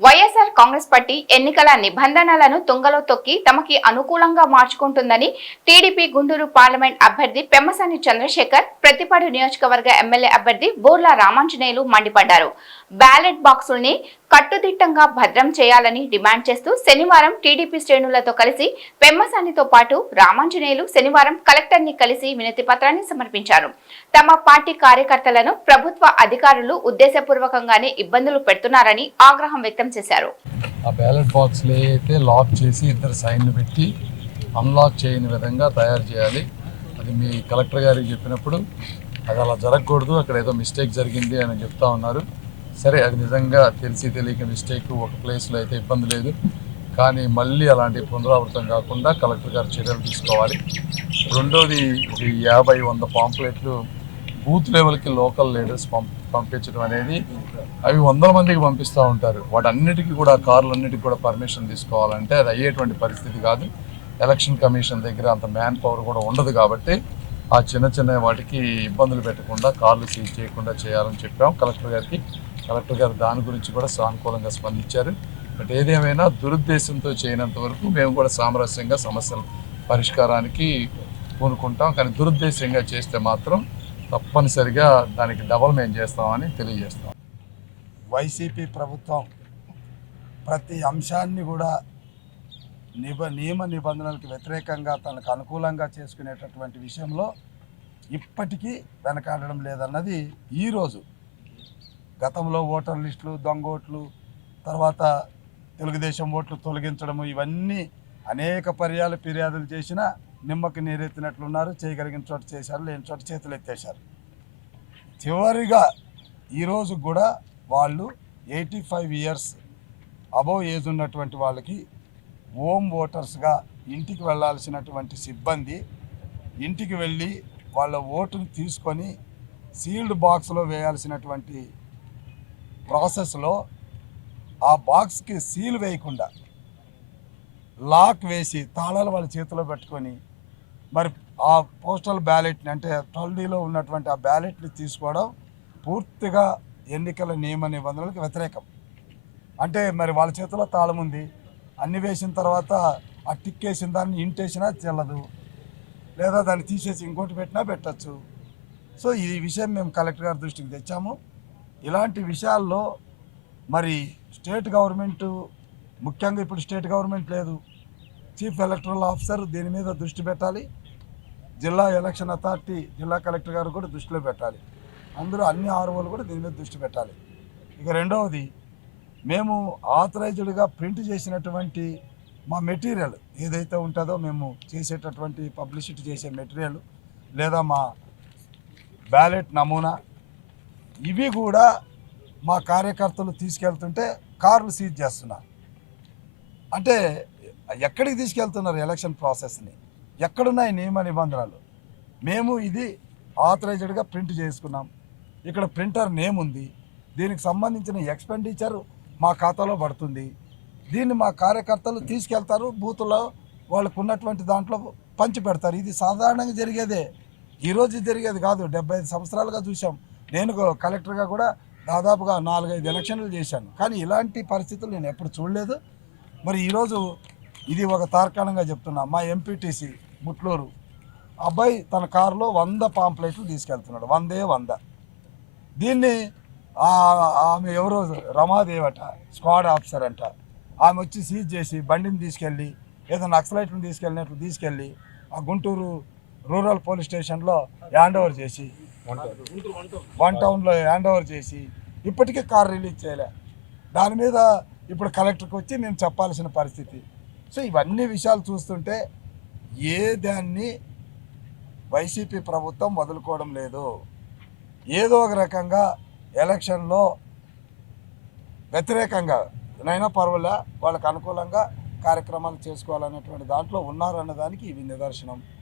YSR Congress party ఎన్నికల నిబంధనలను తుంగలో తొక్కి తమకి అనుకూలంగా మార్చుకుంటుందని టీడీపీ గుంటూరు పార్లమెంట్ అభ్యర్థి పెమ్మసాని చంద్రశేఖర్ ప్రతిపాడు నియోజకవర్గ ఎమ్మెల్యే అభ్యర్థి బోర్ల రామాంజనేయులు మండిపడ్డారు. బ్యాలెట్ బాక్సుల్ని కట్టుదిట్టంగా భద్రం చేయాలని డిమాండ్ చేస్తూ శనివారం టీడీపీ శ్రేణులతో కలిసి పెమ్మసానితో పాటు రామాంజనేయులు శనివారం కలెక్టర్ని కలిసి వినతి పత్రాన్ని సమర్పించారు. తమ పార్టీ కార్యకర్తలను ప్రభుత్వ అధికారులు ఉద్దేశపూర్వకంగానే ఇబ్బందులు పెడుతున్నారని ఆగ్రహం వ్యక్తం చేశారు. ఆ బ్యాలెట్ అయితే లాక్ చేసి ఇద్దరు సైన్లు పెట్టి అన్లాక్ చేయని విధంగా తయారు చేయాలి. అది మీ కలెక్టర్ గారికి చెప్పినప్పుడు అది అలా జరగకూడదు అక్కడ ఏదో మిస్టేక్ జరిగింది అని చెప్తా ఉన్నారు. సరే అది నిజంగా తెలిసి తెలియక మిస్టేక్ ఒక ప్లేస్లో అయితే ఇబ్బంది లేదు. కానీ మళ్ళీ అలాంటి పునరావృతం కాకుండా కలెక్టర్ గారు చర్యలు తీసుకోవాలి. రెండోది ఒక యాభై వంద పాంప్లెట్లు బూత్ లెవెల్కి లోకల్ లీడర్స్ పంప్ పంపించడం అనేది అవి వందల మందికి పంపిస్తూ ఉంటారు. వాటన్నిటికీ కూడా కార్లన్నిటికీ కూడా పర్మిషన్ తీసుకోవాలంటే అది అయ్యేటువంటి పరిస్థితి కాదు. ఎలక్షన్ కమిషన్ దగ్గర అంత మ్యాన్ పవర్ కూడా ఉండదు కాబట్టి ఆ చిన్న చిన్న వాటికి ఇబ్బందులు పెట్టకుండా కార్లు సీజ్ చేయకుండా చేయాలని చెప్పాం. కలెక్టర్ గారికి కలెక్టర్ గారు దాని గురించి కూడా సానుకూలంగా స్పందించారు. బట్ ఏదేమైనా దురుద్దేశంతో చేయనంత వరకు మేము కూడా సామరస్యంగా సమస్యల పరిష్కారానికి పూనుకుంటాం. కానీ దురుద్దేశంగా చేస్తే మాత్రం తప్పనిసరిగా దానికి డబల్ మేము చేస్తామని తెలియజేస్తాం. వైసీపీ ప్రభుత్వం ప్రతి అంశాన్ని కూడా నిబ నియమ నిబంధనలకు వ్యతిరేకంగా తనకు అనుకూలంగా చేసుకునేటటువంటి విషయంలో ఇప్పటికీ వెనకాడడం లేదన్నది ఈరోజు గతంలో ఓటర్ లిస్టులు దొంగ ఓట్లు తర్వాత తెలుగుదేశం ఓట్లు తొలగించడము ఇవన్నీ అనేక పర్యాలు ఫిర్యాదులు చేసినా నిమ్మకి నీరెత్తినట్లున్నారు. చేయగలిగిన చోట చేశారు లేని చోట చేతులు ఎత్తేశారు చివరిగా ఈరోజు కూడా వాళ్ళు eighty five years above age ఉన్నటువంటి వాళ్ళకి హోమ్ ఓటర్స్గా ఇంటికి వెళ్ళాల్సినటువంటి సిబ్బంది ఇంటికి వెళ్ళి వాళ్ళ ఓటుని తీసుకొని సీల్డ్ బాక్స్లో వేయాల్సినటువంటి ప్రాసెస్లో ఆ బాక్స్కి సీల్ వేయకుండా లాక్ వేసి తాళాలు వాళ్ళ చేతిలో పెట్టుకొని మరి ఆ పోస్టల్ బ్యాలెట్ని అంటే ట్వల్డీలో ఉన్నటువంటి ఆ బ్యాలెట్ని తీసుకోవడం పూర్తిగా ఎన్నికల నియమ నిబంధనలకు వ్యతిరేకం. అంటే మరి వాళ్ళ చేతిలో తాళం ఉంది అన్ని వేసిన తర్వాత ఆ టిక్ వేసిన దాన్ని ఇంటేసినా చెల్లదు లేదా దాన్ని తీసేసి ఇంకోటి పెట్టినా పెట్టచ్చు. సో ఈ విషయం మేము కలెక్టర్ గారి దృష్టికి తెచ్చాము. ఇలాంటి విషయాల్లో మరి స్టేట్ గవర్నమెంట్ ముఖ్యంగా ఇప్పుడు స్టేట్ గవర్నమెంట్ లేదు. చీఫ్ ఎలక్టరల్ ఆఫీసర్ దీని మీద దృష్టి పెట్టాలి. జిల్లా ఎలక్షన్ అథారిటీ జిల్లా కలెక్టర్ గారు కూడా దృష్టిలో పెట్టాలి. అందరూ అన్ని ఆర్ఓలు కూడా దీని మీద దృష్టి పెట్టాలి. ఇక రెండవది మేము ఆథరైజ్డ్గా ప్రింట్ చేసినటువంటి మా మెటీరియల్ ఏదైతే ఉంటుందో మేము చేసేటటువంటి పబ్లిసిటీ చేసే మెటీరియల్ లేదా మా బ్యాలెట్ నమూనా ఇవి కూడా మా కార్యకర్తలు తీసుకెళ్తుంటే కార్లు సీజ్ చేస్తున్నారు. అంటే ఎక్కడికి తీసుకెళ్తున్నారు ఎలక్షన్ ప్రాసెస్ని? ఎక్కడున్నాయి నియమ నిబంధనలు? మేము ఇది ఆథరైజ్డ్గా ప్రింట్ చేసుకున్నాం. ఇక్కడ ప్రింటర్ నేమ్ ఉంది. దీనికి సంబంధించిన ఎక్స్పెండిచర్ మా ఖాతాలో పడుతుంది. దీన్ని మా కార్యకర్తలు తీసుకెళ్తారు బూతులో వాళ్ళకు ఉన్నటువంటి దాంట్లో పంచి పెడతారు. ఇది సాధారణంగా జరిగేదే. ఈరోజు జరిగేది కాదు. డెబ్బై ఐదు సంవత్సరాలుగా చూసాం నేను కలెక్టర్గా కూడా దాదాపుగా నాలుగైదు ఎలక్షన్లు చేశాను. కానీ ఇలాంటి పరిస్థితులు నేను ఎప్పుడు చూడలేదు. మరి ఈరోజు ఇది ఒక తార్కాణంగా చెప్తున్నా. మా ఎంపీటీసీ ముట్లూరు అబ్బాయి తన కారులో వంద పాంప్లెట్లు తీసుకెళ్తున్నాడు. వందే వంద. దీన్ని ఆమె ఎవరో రమాదేవట స్క్వాడ్ ఆఫీసర్ అంట. ఆమె వచ్చి సీజ్ చేసి బండిని తీసుకెళ్ళి ఏదో నక్సలైట్లను తీసుకెళ్ళినట్లు తీసుకెళ్ళి ఆ గుంటూరు రూరల్ పోలీస్ స్టేషన్లో హ్యాండ్ ఓవర్ చేసి వన్ టౌన్లో హ్యాండ్ ఓవర్ చేసి ఇప్పటికీ కార్ రిలీజ్ చేయలే. దాని మీద ఇప్పుడు కలెక్టర్కి వచ్చి మేము చెప్పాల్సిన పరిస్థితి. సో ఇవన్నీ విషయాలు చూస్తుంటే ఏ దాన్ని వైసీపీ ప్రభుత్వం వదులుకోవడం లేదు. ఏదో ఒక రకంగా ఎలక్షన్లో వ్యతిరేకంగా నైనా పర్వాలే వాళ్ళకు అనుకూలంగా కార్యక్రమాలు చేసుకోవాలనేటువంటి దాంట్లో ఉన్నారన్న దానికి ఇవి నిదర్శనం.